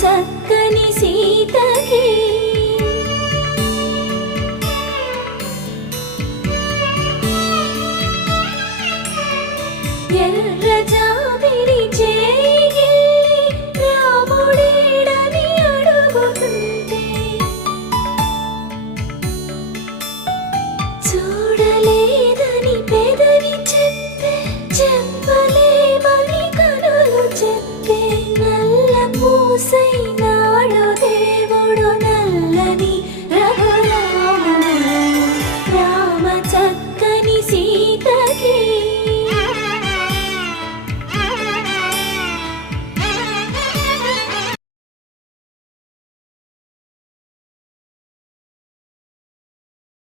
చక్కని సీతకి ఎర్ర జాబిలి చేయి రాముడేడని అడుగుతుంటే చూడలేదని పెదవి చెప్పే చెప్పలేమని కనులు చెప్పే నల్ల పూస